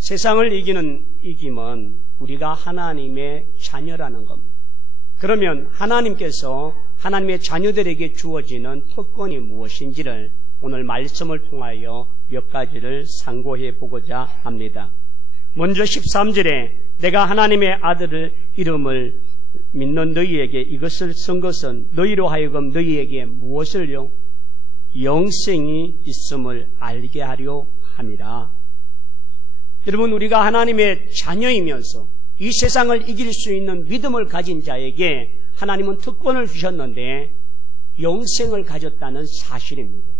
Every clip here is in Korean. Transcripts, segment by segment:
세상을 이기는 이김은 우리가 하나님의 자녀라는 겁니다. 그러면 하나님께서 하나님의 자녀들에게 주어지는 특권이 무엇인지를 오늘 말씀을 통하여 몇 가지를 상고해 보고자 합니다. 먼저 13절에 내가 하나님의 아들의 이름을 믿는 너희에게 이것을 쓴 것은 너희로 하여금 너희에게 무엇을요? 영생이 있음을 알게 하려 함이라. 여러분, 우리가 하나님의 자녀이면서 이 세상을 이길 수 있는 믿음을 가진 자에게 하나님은 특권을 주셨는데 영생을 가졌다는 사실입니다.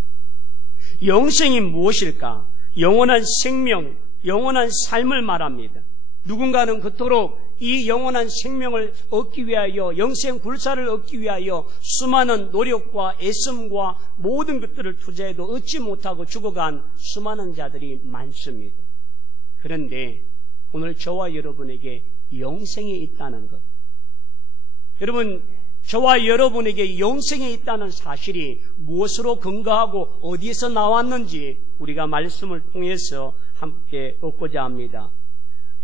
영생이 무엇일까? 영원한 생명, 영원한 삶을 말합니다. 누군가는 그토록 이 영원한 생명을 얻기 위하여, 영생 불사를 얻기 위하여 수많은 노력과 애씀과 모든 것들을 투자해도 얻지 못하고 죽어간 수많은 자들이 많습니다. 그런데 오늘 저와 여러분에게 영생이 있다는 것, 여러분, 저와 여러분에게 영생이 있다는 사실이 무엇으로 근거하고 어디에서 나왔는지 우리가 말씀을 통해서 함께 얻고자 합니다.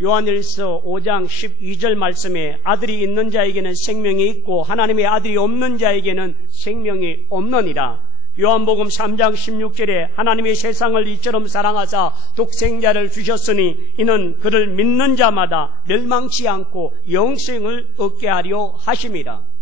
요한일서 5장 12절 말씀에 아들이 있는 자에게는 생명이 있고 하나님의 아들이 없는 자에게는 생명이 없느니라. 요한복음 3장 16절에 하나님의 세상을 이처럼 사랑하사 독생자를 주셨으니 이는 그를 믿는 자마다 멸망치 않고 영생을 얻게 하려 하심이라.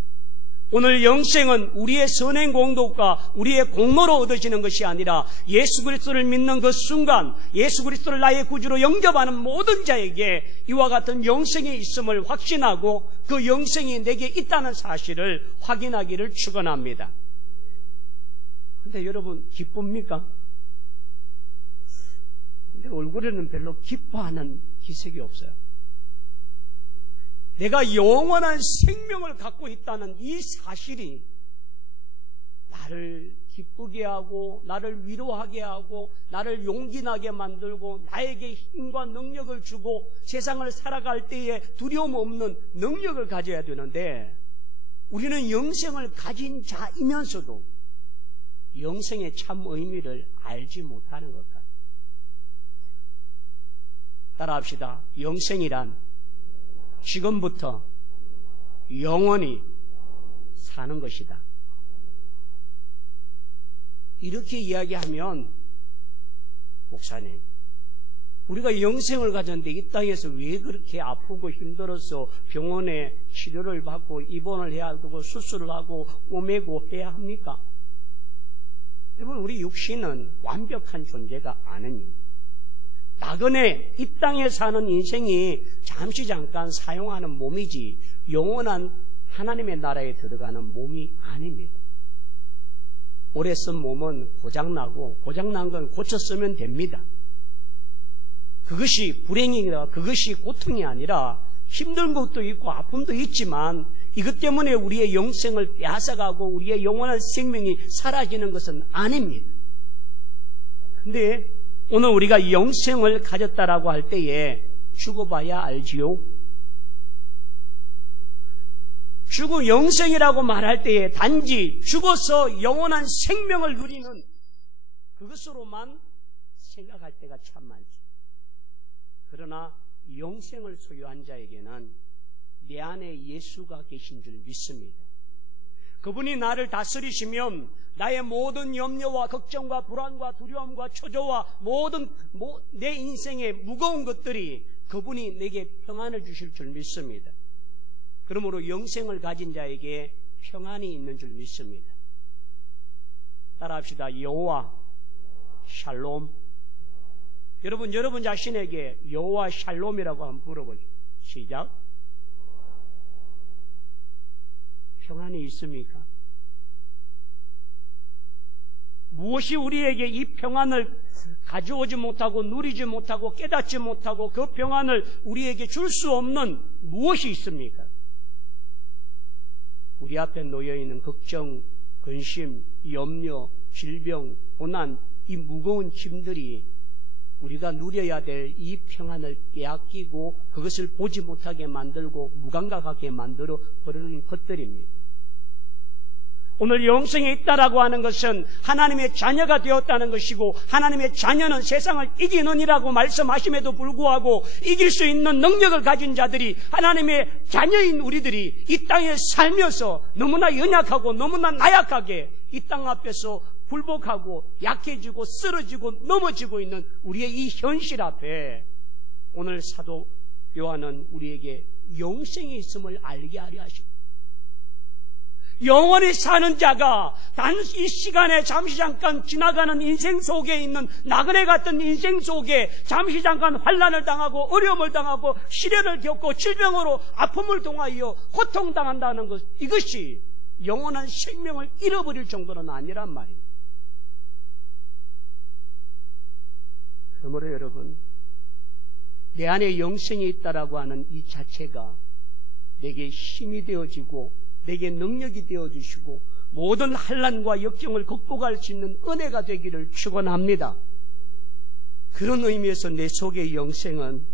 오늘 영생은 우리의 선행 공덕과 우리의 공로로 얻어지는 것이 아니라 예수 그리스도를 믿는 그 순간 예수 그리스도를 나의 구주로 영접하는 모든 자에게 이와 같은 영생이 있음을 확신하고 그 영생이 내게 있다는 사실을 확인하기를 축원합니다. 근데 여러분, 기쁩니까? 근데 얼굴에는 별로 기뻐하는 기색이 없어요. 내가 영원한 생명을 갖고 있다는 이 사실이 나를 기쁘게 하고 나를 위로하게 하고 나를 용기 나게 만들고 나에게 힘과 능력을 주고 세상을 살아갈 때에 두려움 없는 능력을 가져야 되는데 우리는 영생을 가진 자이면서도 영생의 참 의미를 알지 못하는 것 같아요. 따라합시다. 영생이란 지금부터 영원히 사는 것이다. 이렇게 이야기하면, 목사님, 우리가 영생을 가졌는데 이 땅에서 왜 그렇게 아프고 힘들어서 병원에 치료를 받고 입원을 해야 되고 수술을 하고 꼬매고 해야 합니까? 여러분, 우리 육신은 완벽한 존재가 아닙니다. 나그네 이 땅에 사는 인생이 잠깐 사용하는 몸이지 영원한 하나님의 나라에 들어가는 몸이 아닙니다. 오래 쓴 몸은 고장나고 고장난 건 고쳐 쓰면 됩니다. 그것이 불행이다, 그것이 고통이 아니라 힘든 것도 있고 아픔도 있지만 이것 때문에 우리의 영생을 빼앗아가고 우리의 영원한 생명이 사라지는 것은 아닙니다. 근데 오늘 우리가 영생을 가졌다라고 할 때에 죽어봐야 알지요. 죽음 영생이라고 말할 때에 단지 죽어서 영원한 생명을 누리는 그것으로만 생각할 때가 참 많죠. 그러나 영생을 소유한 자에게는 내 안에 예수가 계신 줄 믿습니다. 그분이 나를 다스리시면 나의 모든 염려와 걱정과 불안과 두려움과 초조와 모든 내 인생의 무거운 것들이 그분이 내게 평안을 주실 줄 믿습니다. 그러므로 영생을 가진 자에게 평안이 있는 줄 믿습니다. 따라합시다. 여호와 샬롬. 여러분 자신에게 여호와 샬롬이라고 한번 물어보죠. 시작. 평안이 있습니까? 무엇이 우리에게 이 평안을 가져오지 못하고 누리지 못하고 깨닫지 못하고 그 평안을 우리에게 줄 수 없는 무엇이 있습니까? 우리 앞에 놓여있는 걱정, 근심, 염려, 질병, 고난, 이 무거운 짐들이 우리가 누려야 될 이 평안을 빼앗기고 그것을 보지 못하게 만들고 무감각하게 만들어 버리는 것들입니다. 오늘 영생에 있다라고 하는 것은 하나님의 자녀가 되었다는 것이고, 하나님의 자녀는 세상을 이기느니라고 말씀하심에도 불구하고 이길 수 있는 능력을 가진 자들이, 하나님의 자녀인 우리들이 이 땅에 살면서 너무나 연약하고 너무나 나약하게 이 땅 앞에서 굴복하고 약해지고 쓰러지고 넘어지고 있는 우리의 이 현실 앞에 오늘 사도 요한은 우리에게 영생이 있음을 알게 하려 하십니다. 영원히 사는 자가 단 이 시간에 잠시 잠깐 지나가는 인생 속에 있는 나그네 같은 인생 속에 잠시 잠깐 환난을 당하고 어려움을 당하고 시련을 겪고 질병으로 아픔을 통하여 고통당한다는 것, 이것이 영원한 생명을 잃어버릴 정도는 아니란 말입니다. 그러므로 여러분, 내 안에 영생이 있다라고 하는 이 자체가 내게 힘이 되어지고 내게 능력이 되어주시고 모든 환난과 역경을 극복할 수 있는 은혜가 되기를 축원합니다. 그런 의미에서 내 속의 영생은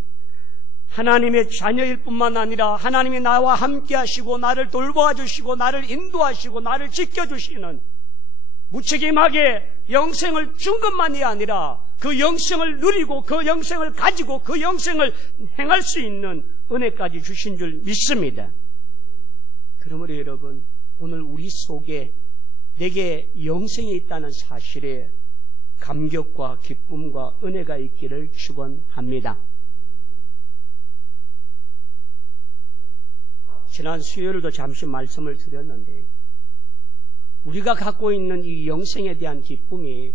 하나님의 자녀일 뿐만 아니라 하나님이 나와 함께 하시고 나를 돌보아주시고 나를 인도하시고 나를 지켜주시는 무책임하게 영생을 준 것만이 아니라 그 영생을 누리고 그 영생을 가지고 그 영생을 행할 수 있는 은혜까지 주신 줄 믿습니다. 그러므로 여러분, 오늘 우리 속에 내게 영생이 있다는 사실에 감격과 기쁨과 은혜가 있기를 축원합니다. 지난 수요일도 잠시 말씀을 드렸는데, 우리가 갖고 있는 이 영생에 대한 기쁨이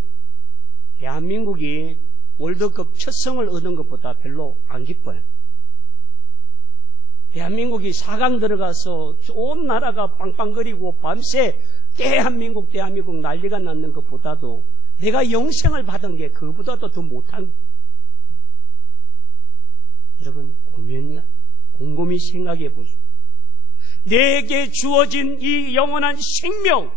대한민국이 월드컵 첫 승을 얻은 것보다 별로 안 기뻐요. 대한민국이 4강 들어가서 온 나라가 빵빵거리고 밤새 대한민국 난리가 났는 것보다도 내가 영생을 받은 게 그보다도 더 못한. 여러분, 곰곰이 생각해 보십시오. 내게 주어진 이 영원한 생명,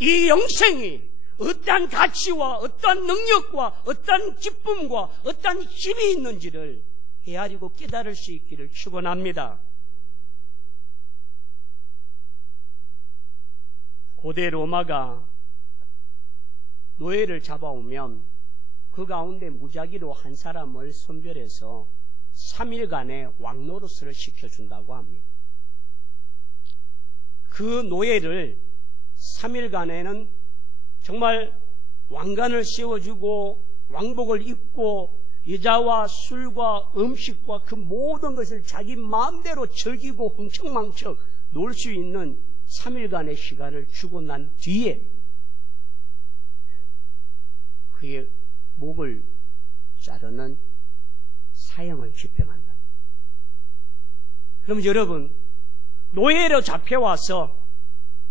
이 영생이 어떠한 가치와 어떠한 능력과 어떠한 기쁨과 어떠한 힘이 있는지를 헤아리고 깨달을 수 있기를 축원합니다. 고대 로마가 노예를 잡아오면 그 가운데 무작위로 한 사람을 선별해서 3일간의 왕노릇을 시켜준다고 합니다. 그 노예를 3일간에는 정말 왕관을 씌워주고 왕복을 입고 여자와 술과 음식과 그 모든 것을 자기 마음대로 즐기고 흥청망청 놀 수 있는 3일간의 시간을 주고 난 뒤에 그의 목을 자르는 사형을 집행한다. 그럼 여러분, 노예로 잡혀와서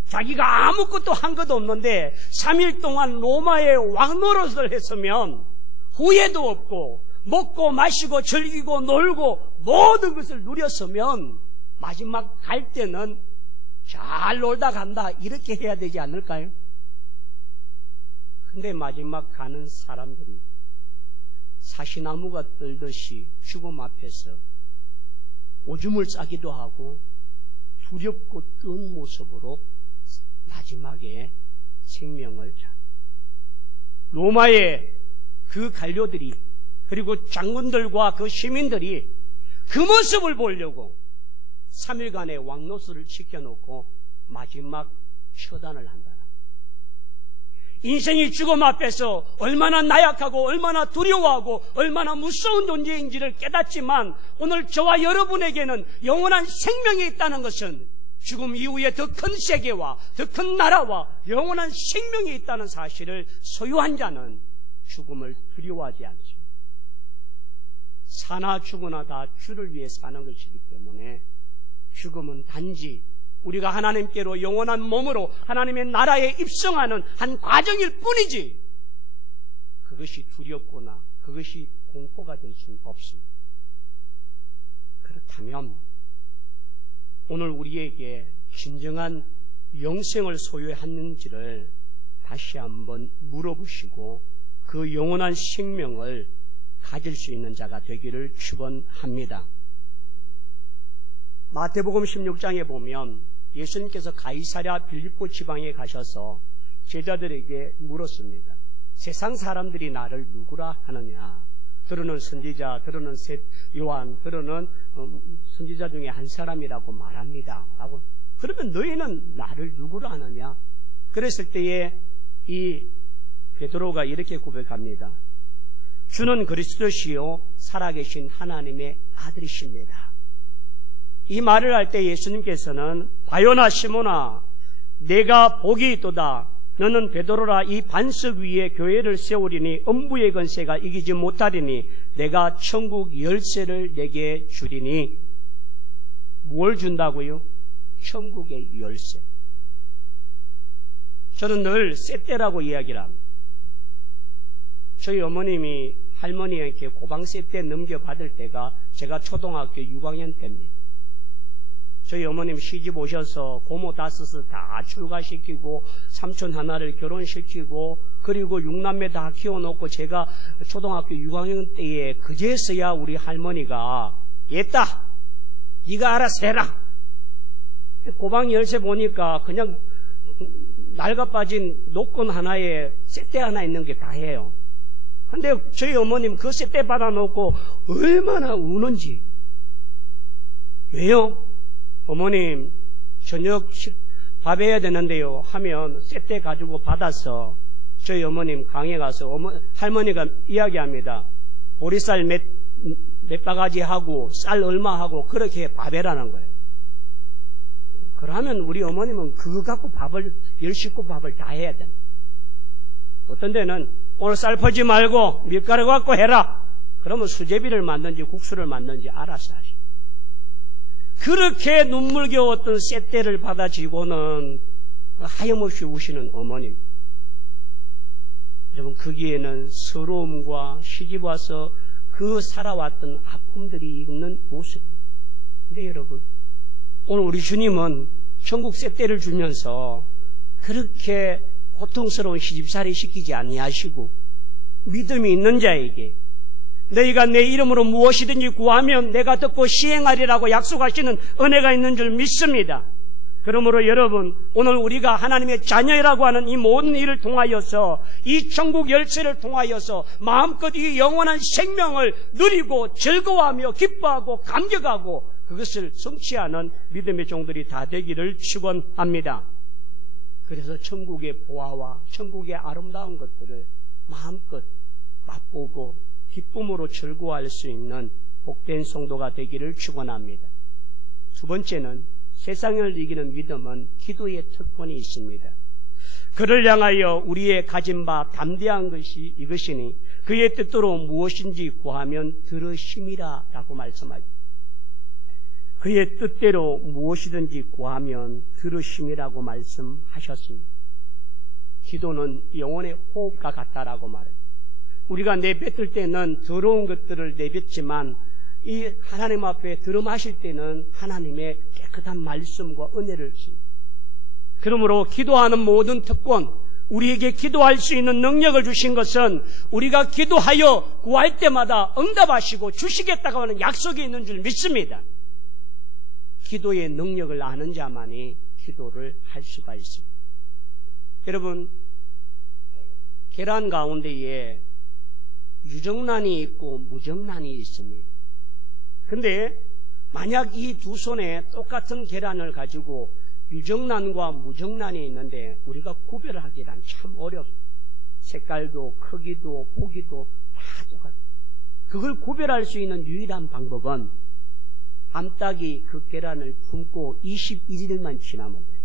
자기가 아무것도 한 것도 없는데 3일 동안 로마의 왕노릇을 했으면 후회도 없고 먹고 마시고 즐기고 놀고 모든 것을 누렸으면 마지막 갈 때는 잘 놀다 간다 이렇게 해야 되지 않을까요? 근데 마지막 가는 사람들이 사시나무가 떨듯이 죽음 앞에서 오줌을 싸기도 하고 두렵고 뜬 모습으로 마지막에 생명을 로마의 그 관료들이 그리고 장군들과 그 시민들이 그 모습을 보려고 3일간의 왕노릇을 시켜놓고 마지막 처단을 한다. 인생이 죽음 앞에서 얼마나 나약하고 얼마나 두려워하고 얼마나 무서운 존재인지를 깨닫지만 오늘 저와 여러분에게는 영원한 생명이 있다는 것은 죽음 이후에 더 큰 세계와 더 큰 나라와 영원한 생명이 있다는 사실을 소유한 자는 죽음을 두려워하지 않습니다. 사나 죽으나 다 주를 위해 사는 것이기 때문에 죽음은 단지 우리가 하나님께로 영원한 몸으로 하나님의 나라에 입성하는 한 과정일 뿐이지 그것이 두렵거나 그것이 공포가 될 수는 없습니다. 그렇다면 오늘 우리에게 진정한 영생을 소유했는지를 다시 한번 물어보시고 그 영원한 생명을 가질 수 있는 자가 되기를 축원합니다. 마태복음 16장에 보면 예수님께서 가이사랴 빌립보 지방에 가셔서 제자들에게 물었습니다. 세상 사람들이 나를 누구라 하느냐? 들어는 선지자, 들어는 요한, 들어는 선지자 중에 한 사람이라고 말합니다. 라고. 그러면 너희는 나를 누구라 하느냐? 그랬을 때에 이 베드로가 이렇게 고백합니다. 주는 그리스도시요 살아계신 하나님의 아들이십니다. 이 말을 할 때 예수님께서는 바요나 시몬아 내가 복이 있도다. 너는 베드로라 이 반석 위에 교회를 세우리니 음부의 권세가 이기지 못하리니 내가 천국 열쇠를 내게 주리니. 뭘 준다고요? 천국의 열쇠. 저는 늘 쇳대라고 이야기를 합니다. 저희 어머님이 할머니에게 고방 쇳대 넘겨받을 때가 제가 초등학교 6학년 때입니다. 저희 어머님 시집 오셔서 고모 5을 다 출가시키고 삼촌 하나를 결혼시키고 그리고 6남매 다 키워놓고 제가 초등학교 6학년 때에 그제서야 우리 할머니가 얘따 네가 알아서 해라. 고방 열쇠 보니까 그냥 낡아 빠진 노건 하나에 쇳대 하나 있는 게 다예요. 근데 저희 어머님 그 쇳대 받아놓고 얼마나 우는지. 왜요? 어머님 저녁 밥 해야 되는데요 하면 쇳대 가지고 받아서 저희 어머님 강에 가서 할머니가 이야기합니다. 보리쌀 몇 바가지 하고 쌀 얼마 하고 그렇게 밥 해라는 거예요. 그러면 우리 어머님은 그거 갖고 밥을 10식구 밥을 다 해야 됩니다. 어떤 데는 오늘 쌀 퍼지 말고 밀가루 갖고 해라. 그러면 수제비를 만든지 국수를 만든지 알아서 하시. 그렇게 눈물겨웠던 쇳대를 받아지고는 하염없이 우시는 어머님. 여러분 거기에는 서러움과 시집와서 그 살아왔던 아픔들이 있는 모습입니다. 근데 여러분 오늘 우리 주님은 천국 쇳대를 주면서 그렇게 고통스러운 시집살이 시키지 아니하시고 믿음이 있는 자에게 너희가 내 이름으로 무엇이든지 구하면 내가 듣고 시행하리라고 약속하시는 은혜가 있는 줄 믿습니다. 그러므로 여러분 오늘 우리가 하나님의 자녀라고 하는 이 모든 일을 통하여서 이 천국 열쇠를 통하여서 마음껏 이 영원한 생명을 누리고 즐거워하며 기뻐하고 감격하고 그것을 성취하는 믿음의 종들이 다 되기를 축원합니다. 그래서 천국의 보화와 천국의 아름다운 것들을 마음껏 맛보고 기쁨으로 즐거워할 수 있는 복된 성도가 되기를 축원합니다. 두 번째는 세상을 이기는 믿음은 기도의 특권이 있습니다. 그를 향하여 우리의 가진 바 담대한 것이 이것이니 그의 뜻대로 무엇인지 구하면 들으심이라 라고 말씀하죠. 그의 뜻대로 무엇이든지 구하면 들으심이라고 말씀하셨습니다. 기도는 영혼의 호흡과 같다라고 말해요. 우리가 내뱉을 때는 더러운 것들을 내뱉지만 이 하나님 앞에 들음하실 때는 하나님의 깨끗한 말씀과 은혜를 줍니다. 그러므로 기도하는 모든 특권, 우리에게 기도할 수 있는 능력을 주신 것은 우리가 기도하여 구할 때마다 응답하시고 주시겠다고 하는 약속이 있는 줄 믿습니다. 기도의 능력을 아는 자만이 기도를 할 수가 있습니다. 여러분, 계란 가운데에 유정란이 있고 무정란이 있습니다. 근데 만약 이 두 손에 똑같은 계란을 가지고 유정란과 무정란이 있는데 우리가 구별을 하기란 참 어렵습니다. 색깔도 크기도 보기도 다 똑같아요. 그걸 구별할 수 있는 유일한 방법은 암탉이 그 계란을 품고 21일만 지나면 돼요.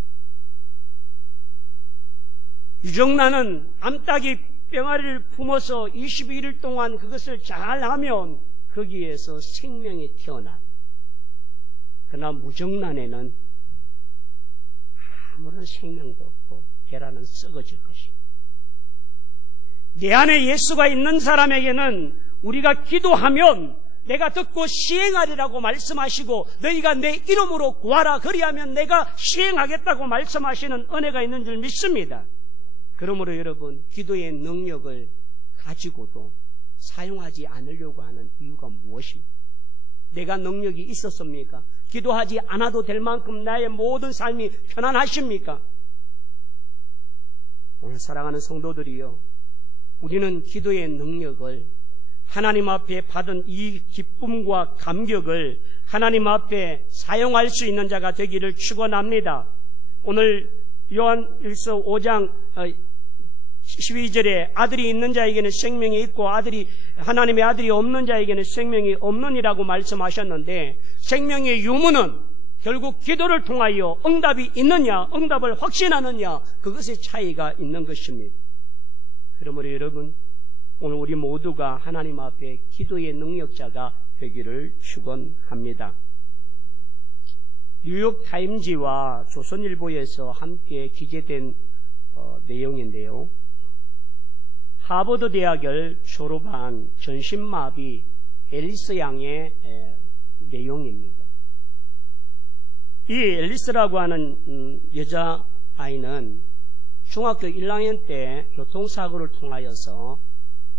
유정란은 암탉이 병아리를 품어서 21일 동안 그것을 잘 하면 거기에서 생명이 태어나. 그러나 무정란에는 아무런 생명도 없고 계란은 썩어질 것입니다. 내 안에 예수가 있는 사람에게는 우리가 기도하면 내가 듣고 시행하리라고 말씀하시고 너희가 내 이름으로 구하라 그리하면 내가 시행하겠다고 말씀하시는 은혜가 있는 줄 믿습니다. 그러므로 여러분 기도의 능력을 가지고도 사용하지 않으려고 하는 이유가 무엇입니까? 내가 능력이 있었습니까? 기도하지 않아도 될 만큼 나의 모든 삶이 편안하십니까? 오늘 사랑하는 성도들이요, 우리는 기도의 능력을, 하나님 앞에 받은 이 기쁨과 감격을 하나님 앞에 사용할 수 있는 자가 되기를 축원합니다. 오늘 요한일서 5장 12절에 아들이 있는 자에게는 생명이 있고 하나님의 아들이 없는 자에게는 생명이 없느니라고 말씀하셨는데, 생명의 유무는 결국 기도를 통하여 응답이 있느냐, 응답을 확신하느냐, 그것의 차이가 있는 것입니다. 그러므로 여러분, 오늘 우리 모두가 하나님 앞에 기도의 능력자가 되기를 축원합니다. 뉴욕타임즈와 조선일보에서 함께 기재된 내용인데요, 하버드 대학을 졸업한 전신마비 앨리스 양의 내용입니다. 이 앨리스라고 하는 여자아이는 중학교 1학년 때 교통사고를 통하여서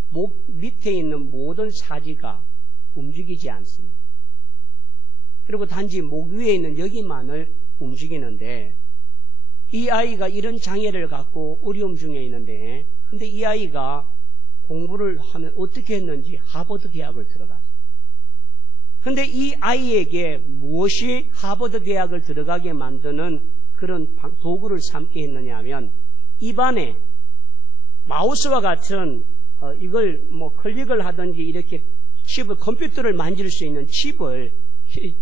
목 밑에 있는 모든 사지가 움직이지 않습니다. 그리고 단지 목 위에 있는 여기만을 움직이는데, 이 아이가 이런 장애를 갖고 어려움 중에 있는데, 근데 이 아이가 공부를 하면 어떻게 했는지 하버드 대학을 들어갔어요. 근데 이 아이에게 무엇이 하버드 대학을 들어가게 만드는 그런 도구를 삼게 했느냐 하면, 입안에 마우스와 같은 이걸 클릭을 하든지 이렇게 칩을, 컴퓨터를 만질 수 있는 칩을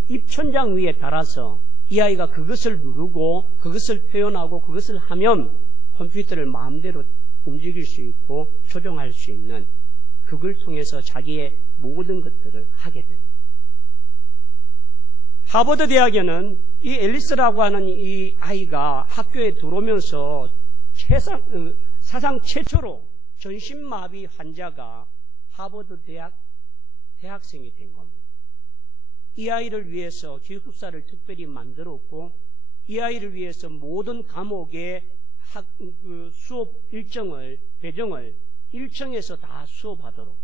입천장 위에 달아서 이 아이가 그것을 누르고 그것을 표현하고 그것을 하면 컴퓨터를 마음대로 움직일 수 있고 조정할 수 있는, 그걸 통해서 자기의 모든 것들을 하게 돼요. 하버드 대학에는 이 앨리스라고 하는 이 아이가 학교에 들어오면서 사상 최초로 전신마비 환자가 하버드 대학생이 된 겁니다. 이 아이를 위해서 기숙사를 특별히 만들었고, 이 아이를 위해서 모든 과목의 수업 배정을 1층에서 다 수업하도록,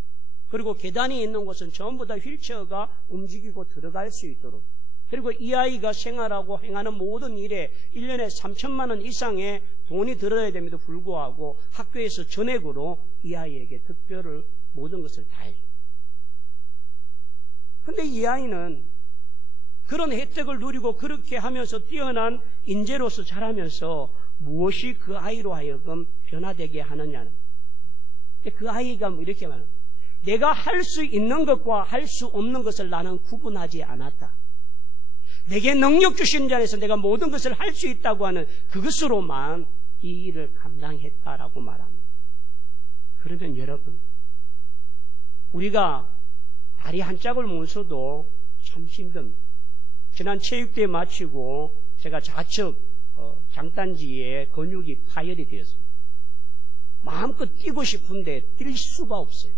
그리고 계단이 있는 곳은 전부 다 휠체어가 움직이고 들어갈 수 있도록, 그리고 이 아이가 생활하고 행하는 모든 일에 1년에 3천만 원 이상의 돈이 들어야 됨에도 불구하고 학교에서 전액으로 이 아이에게 특별히 모든 것을 다 해요. 그런데 이 아이는 그런 혜택을 누리고 그렇게 하면서 뛰어난 인재로서 자라면서 무엇이 그 아이로 하여금 변화되게 하느냐는, 그 아이가 이렇게 말합니다. 내가 할 수 있는 것과 할 수 없는 것을 나는 구분하지 않았다. 내게 능력 주신 자에서 내가 모든 것을 할 수 있다고 하는 그것으로만 이 일을 감당했다라고 말합니다. 그러면 여러분, 우리가 다리 한 짝을 못 써도 참 힘듭니다. 지난 체육대회 마치고 제가 좌측 장단지에 근육이 파열이 되었습니다. 마음껏 뛰고 싶은데 뛸 수가 없어요.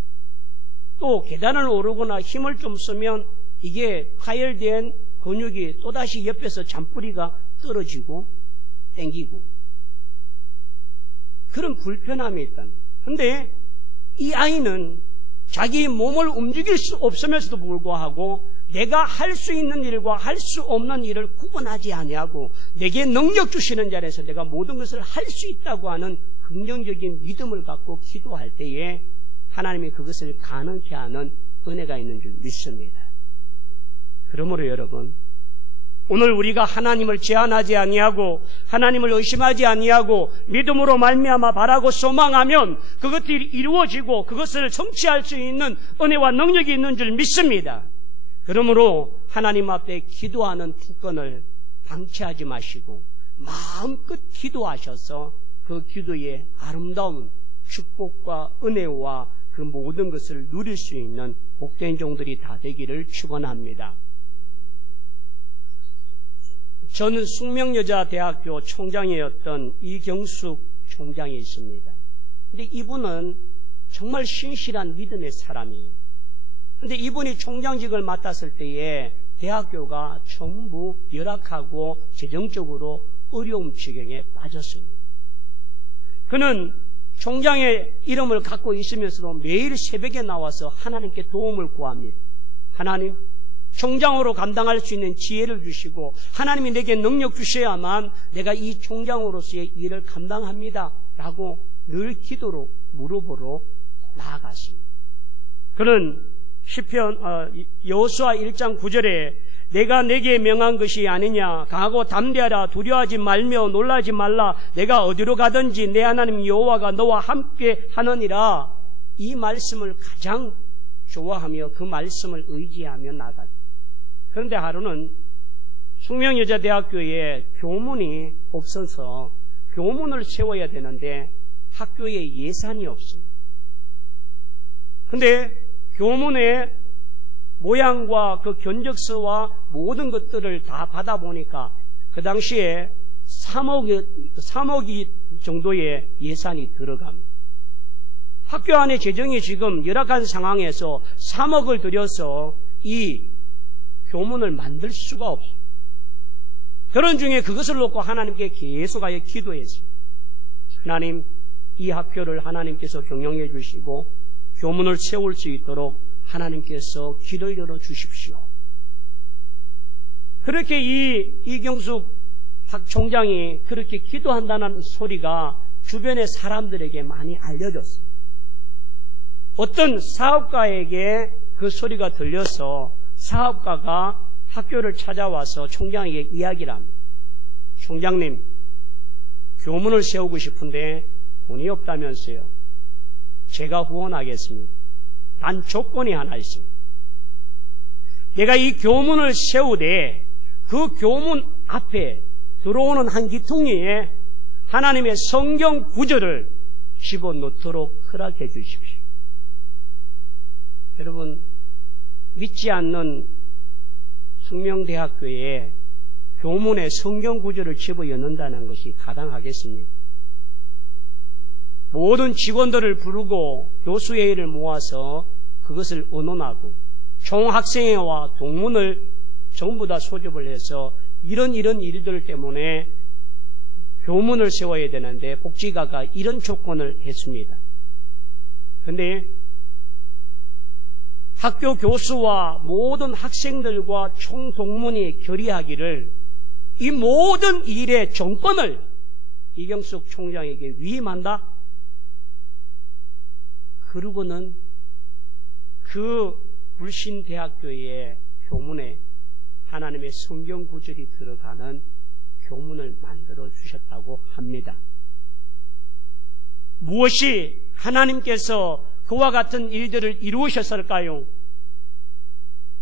또 계단을 오르거나 힘을 좀 쓰면 이게 파열된 근육이 또다시 옆에서 잔뿌리가 떨어지고 땡기고 그런 불편함이 있다. 그런데 이 아이는 자기 몸을 움직일 수 없으면서도 불구하고 내가 할 수 있는 일과 할 수 없는 일을 구분하지 아니하고 내게 능력 주시는 자리에서 내가 모든 것을 할 수 있다고 하는 긍정적인 믿음을 갖고 기도할 때에 하나님이 그것을 가능케 하는 은혜가 있는 줄 믿습니다. 그러므로 여러분, 오늘 우리가 하나님을 제한하지 아니하고 하나님을 의심하지 아니하고 믿음으로 말미암아 바라고 소망하면 그것들이 이루어지고 그것을 성취할 수 있는 은혜와 능력이 있는 줄 믿습니다. 그러므로 하나님 앞에 기도하는 특권을 방치하지 마시고 마음껏 기도하셔서 그 기도의 아름다운 축복과 은혜와 그 모든 것을 누릴 수 있는 복된 종들이 다 되기를 축원합니다. 저는 숙명여자대학교 총장이었던 이경숙 총장이 있습니다. 근데 이분은 정말 신실한 믿음의 사람이에요. 근데 이분이 총장직을 맡았을 때에 대학교가 전부 열악하고 재정적으로 어려움 지경에 빠졌습니다. 그는 총장의 이름을 갖고 있으면서도 매일 새벽에 나와서 하나님께 도움을 구합니다. 하나님, 총장으로 감당할 수 있는 지혜를 주시고 하나님이 내게 능력 주셔야만 내가 이 총장으로서의 일을 감당합니다 라고 늘 기도로 무릎으로 나아갔습니다. 그는 시편 여호수아 1장 9절에 내가 내게 명한 것이 아니냐, 강하고 담대하라, 두려워하지 말며 놀라지 말라, 내가 어디로 가든지 내 하나님 여호와가 너와 함께 하느니라, 이 말씀을 가장 좋아하며 그 말씀을 의지하며 나갔습니다. 그런데 하루는 숙명여자대학교에 교문이 없어서 교문을 세워야 되는데 학교에 예산이 없습니다. 그런데 교문의 모양과 그 견적서와 모든 것들을 다 받아보니까 그 당시에 3억 정도의 예산이 들어갑니다. 학교 안에 재정이 지금 열악한 상황에서 3억을 들여서 이 교문을 만들 수가 없습니다. 그런 중에 그것을 놓고 하나님께 계속하여 기도했습니다. 하나님, 이 학교를 하나님께서 경영해 주시고 교문을 세울 수 있도록 하나님께서 길을 열어주십시오. 그렇게 이경숙 총장이 그렇게 기도한다는 소리가 주변의 사람들에게 많이 알려졌습니다. 어떤 사업가에게 그 소리가 들려서 사업가가 학교를 찾아와서 총장에게 이야기를 합니다. 총장님, 교문을 세우고 싶은데 돈이 없다면서요. 제가 후원하겠습니다. 단 조건이 하나 있습니다. 내가 이 교문을 세우되 그 교문 앞에 들어오는 한 기퉁이에 하나님의 성경 구절을 집어넣도록 허락해 주십시오. 여러분, 믿지 않는 숙명대학교에 교문에 성경 구절을 집어넣는다는 것이 가당하겠습니까? 모든 직원들을 부르고 교수회의를 모아서 그것을 의논하고 총학생회와 동문을 전부 다 소집을 해서 이런 일들 때문에 교문을 세워야 되는데 복지가가 이런 조건을 했습니다. 그런데 학교 교수와 모든 학생들과 총동문이 결의하기를 이 모든 일의 정권을 이경숙 총장에게 위임한다? 그러고는 그 불신대학교의 교문에 하나님의 성경 구절이 들어가는 교문을 만들어 주셨다고 합니다. 무엇이 하나님께서 그와 같은 일들을 이루셨을까요?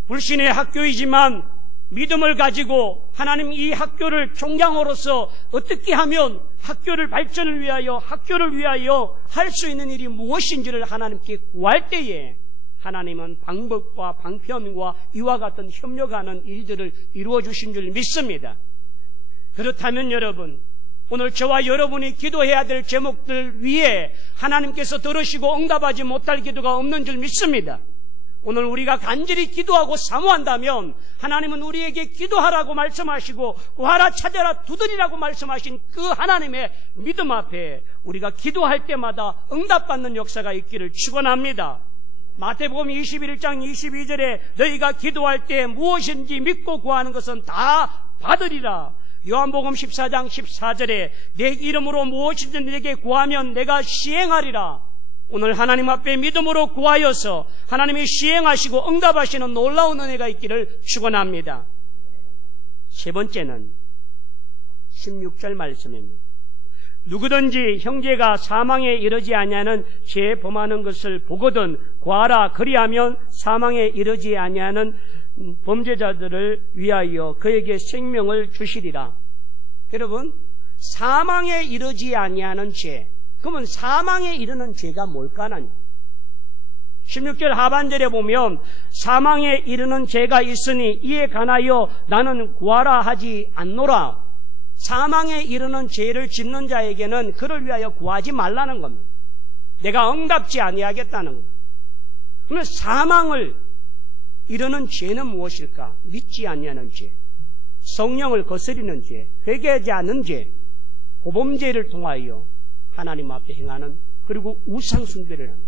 불신의 학교이지만 믿음을 가지고 하나님 이 학교를 총장으로서 어떻게 하면 학교를 발전을 위하여 학교를 위하여 할 수 있는 일이 무엇인지를 하나님께 구할 때에 하나님은 방법과 방편과 이와 같은 협력하는 일들을 이루어 주신 줄 믿습니다. 그렇다면 여러분, 오늘 저와 여러분이 기도해야 될 제목들 위에 하나님께서 들으시고 응답하지 못할 기도가 없는 줄 믿습니다. 오늘 우리가 간절히 기도하고 사모한다면 하나님은 우리에게 기도하라고 말씀하시고 구하라 찾아라 두드리라고 말씀하신 그 하나님의 믿음 앞에 우리가 기도할 때마다 응답받는 역사가 있기를 축원합니다. 마태복음 21장 22절에 너희가 기도할 때 무엇인지 믿고 구하는 것은 다 받으리라. 요한복음 14장 14절에 내 이름으로 무엇이든 내게 구하면 내가 시행하리라. 오늘 하나님 앞에 믿음으로 구하여서 하나님이 시행하시고 응답하시는 놀라운 은혜가 있기를 축원합니다. 세 번째는 16절 말씀입니다. 누구든지 형제가 사망에 이르지 아니하는 죄 범하는 것을 보거든 구하라. 그리하면 사망에 이르지 아니하는 범죄자들을 위하여 그에게 생명을 주시리라. 여러분, 사망에 이르지 아니하는 죄, 그러면 사망에 이르는 죄가 뭘까는 16절 하반절에 보면 사망에 이르는 죄가 있으니 이에 관하여 나는 구하라 하지 않노라. 사망에 이르는 죄를 짓는 자에게는 그를 위하여 구하지 말라는 겁니다. 내가 응답지 아니하겠다는 겁니다. 그러면 사망을 이르는 죄는 무엇일까? 믿지 아니하는 죄, 성령을 거스리는 죄, 회개하지 않는 죄, 고범죄를 통하여 하나님 앞에 행하는, 그리고 우상 숭배를 하는,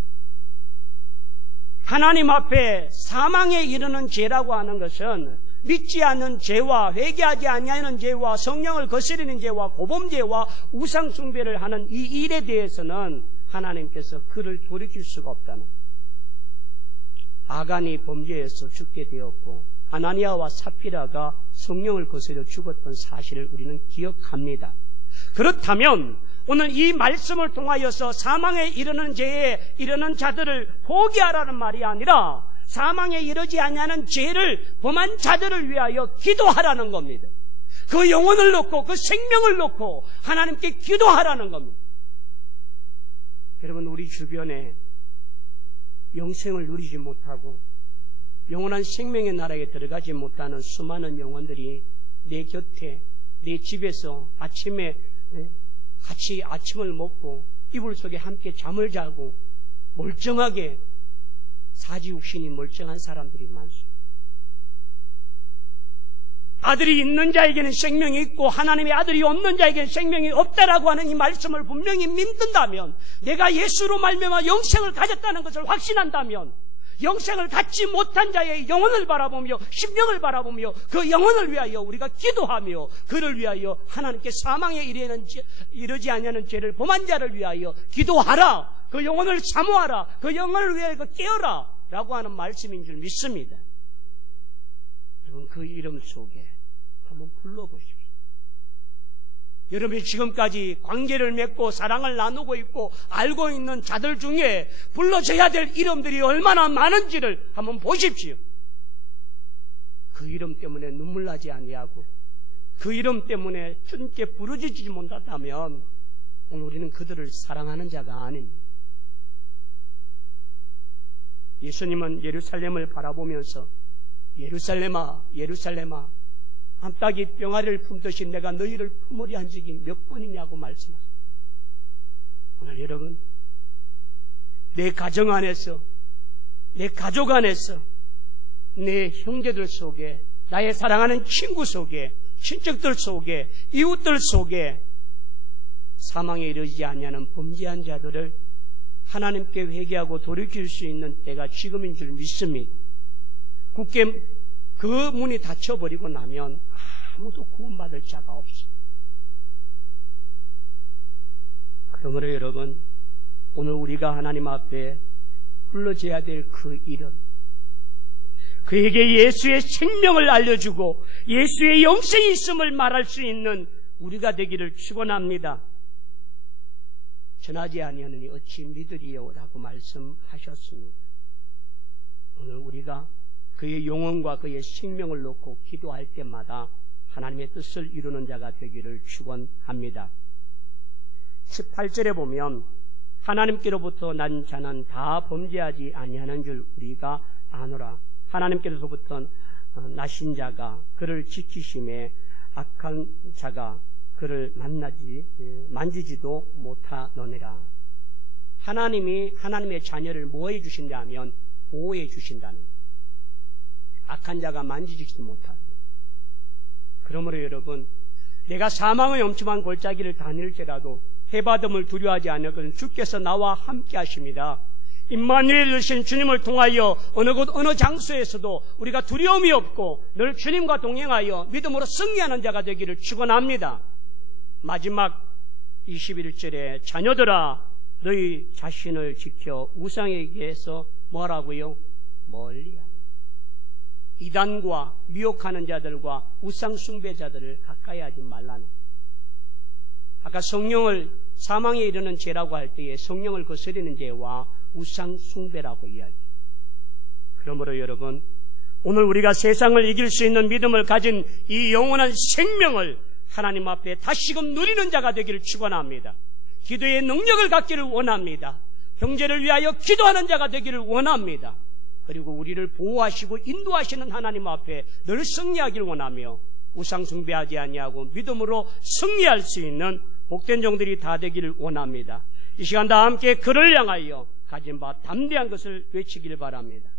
하나님 앞에 사망에 이르는 죄라고 하는 것은 믿지 않는 죄와 회개하지 아니하는 죄와 성령을 거스르는 죄와 고범죄와 우상 숭배를 하는 이 일에 대해서는 하나님께서 그를 돌이킬 수가 없다는 거예요. 아간이 범죄해서 죽게 되었고 아나니아와 사피라가 성령을 거스려 죽었던 사실을 우리는 기억합니다. 그렇다면 오늘 이 말씀을 통하여서 사망에 이르는 죄에 이르는 자들을 포기하라는 말이 아니라 사망에 이르지 아니하는 죄를 범한 자들을 위하여 기도하라는 겁니다. 그 영혼을 놓고 그 생명을 놓고 하나님께 기도하라는 겁니다. 여러분, 우리 주변에 영생을 누리지 못하고 영원한 생명의 나라에 들어가지 못하는 수많은 영혼들이 내 곁에, 내 집에서 아침에 같이 아침을 먹고 이불 속에 함께 잠을 자고 멀쩡하게 사지육신이 멀쩡한 사람들이 많습니다. 아들이 있는 자에게는 생명이 있고 하나님의 아들이 없는 자에게는 생명이 없다라고 하는 이 말씀을 분명히 믿는다면, 내가 예수로 말미암아 영생을 가졌다는 것을 확신한다면, 영생을 갖지 못한 자의 영혼을 바라보며 심령을 바라보며 그 영혼을 위하여 우리가 기도하며 그를 위하여 하나님께 사망에 이르지 아니하는 죄를 범한 자를 위하여 기도하라, 그 영혼을 사모하라, 그 영혼을 위하여 깨어라 라고 하는 말씀인 줄 믿습니다. 여러분, 그 이름 속에 한번 불러보십시오. 여러분이 지금까지 관계를 맺고 사랑을 나누고 있고 알고 있는 자들 중에 불러줘야 될 이름들이 얼마나 많은지를 한번 보십시오. 그 이름 때문에 눈물 나지 아니하고 그 이름 때문에 주님께 부르짖지 못한다면 오늘 우리는 그들을 사랑하는 자가 아닙니다. 예수님은 예루살렘을 바라보면서 예루살렘아, 예루살렘아, 암탉이 병아리를 품듯이 내가 너희를 품으려 한 적이 몇 번이냐고 말씀하십니다. 오늘 여러분, 내 가정 안에서, 내 가족 안에서, 내 형제들 속에, 나의 사랑하는 친구 속에, 친척들 속에, 이웃들 속에 사망에 이르지 아니하는 범죄한 자들을 하나님께 회개하고 돌이킬 수 있는 때가 지금인 줄 믿습니다. 굳게 그 문이 닫혀버리고 나면 아무도 구원받을 자가 없습니다. 그러므로 여러분, 오늘 우리가 하나님 앞에 불러줘야 될 그 이름, 그에게 예수의 생명을 알려주고 예수의 영생이 있음을 말할 수 있는 우리가 되기를 축원합니다. 전하지 아니하느니 어찌 믿으리요 라고 말씀하셨습니다. 오늘 우리가 그의 영혼과 그의 생명을 놓고 기도할 때마다 하나님의 뜻을 이루는 자가 되기를 축원합니다. 18절에 보면 하나님께로부터 난 자는 다 범죄하지 아니하는 줄 우리가 아노라. 하나님께로부터 나신 자가 그를 지키심에 악한 자가 그를 만지지도 못하느니라. 하나님이 하나님의 자녀를 뭐해 주신다 하면 보호해 주신다는 거예요. 악한 자가 만지지도 못하고. 그러므로 여러분, 내가 사망의 엄침한 골짜기를 다닐지라도 해받음을 두려워하지 않을 것은 주께서 나와 함께 하십니다. 임마누엘 되신 주님을 통하여 어느 곳 어느 장소에서도 우리가 두려움이 없고 늘 주님과 동행하여 믿음으로 승리하는 자가 되기를 축원합니다. 마지막 21절에 자녀들아 너희 자신을 지켜 우상에게서 뭐라고요? 멀리하라. 이단과 미혹하는 자들과 우상 숭배자들을 가까이 하지 말라는. 아까 성령을 사망에 이르는 죄라고 할 때에 성령을 거스르는 죄와 우상 숭배라고 이야기합니다. 그러므로 여러분, 오늘 우리가 세상을 이길 수 있는 믿음을 가진 이 영원한 생명을 하나님 앞에 다시금 누리는 자가 되기를 축원합니다. 기도의 능력을 갖기를 원합니다. 형제를 위하여 기도하는 자가 되기를 원합니다. 그리고 우리를 보호하시고 인도하시는 하나님 앞에 늘 승리하기를 원하며 우상 숭배하지 아니하고 믿음으로 승리할 수 있는 복된 종들이 다 되기를 원합니다. 이 시간 다 함께 그를 향하여 가진 바 담대한 것을 외치기를 바랍니다.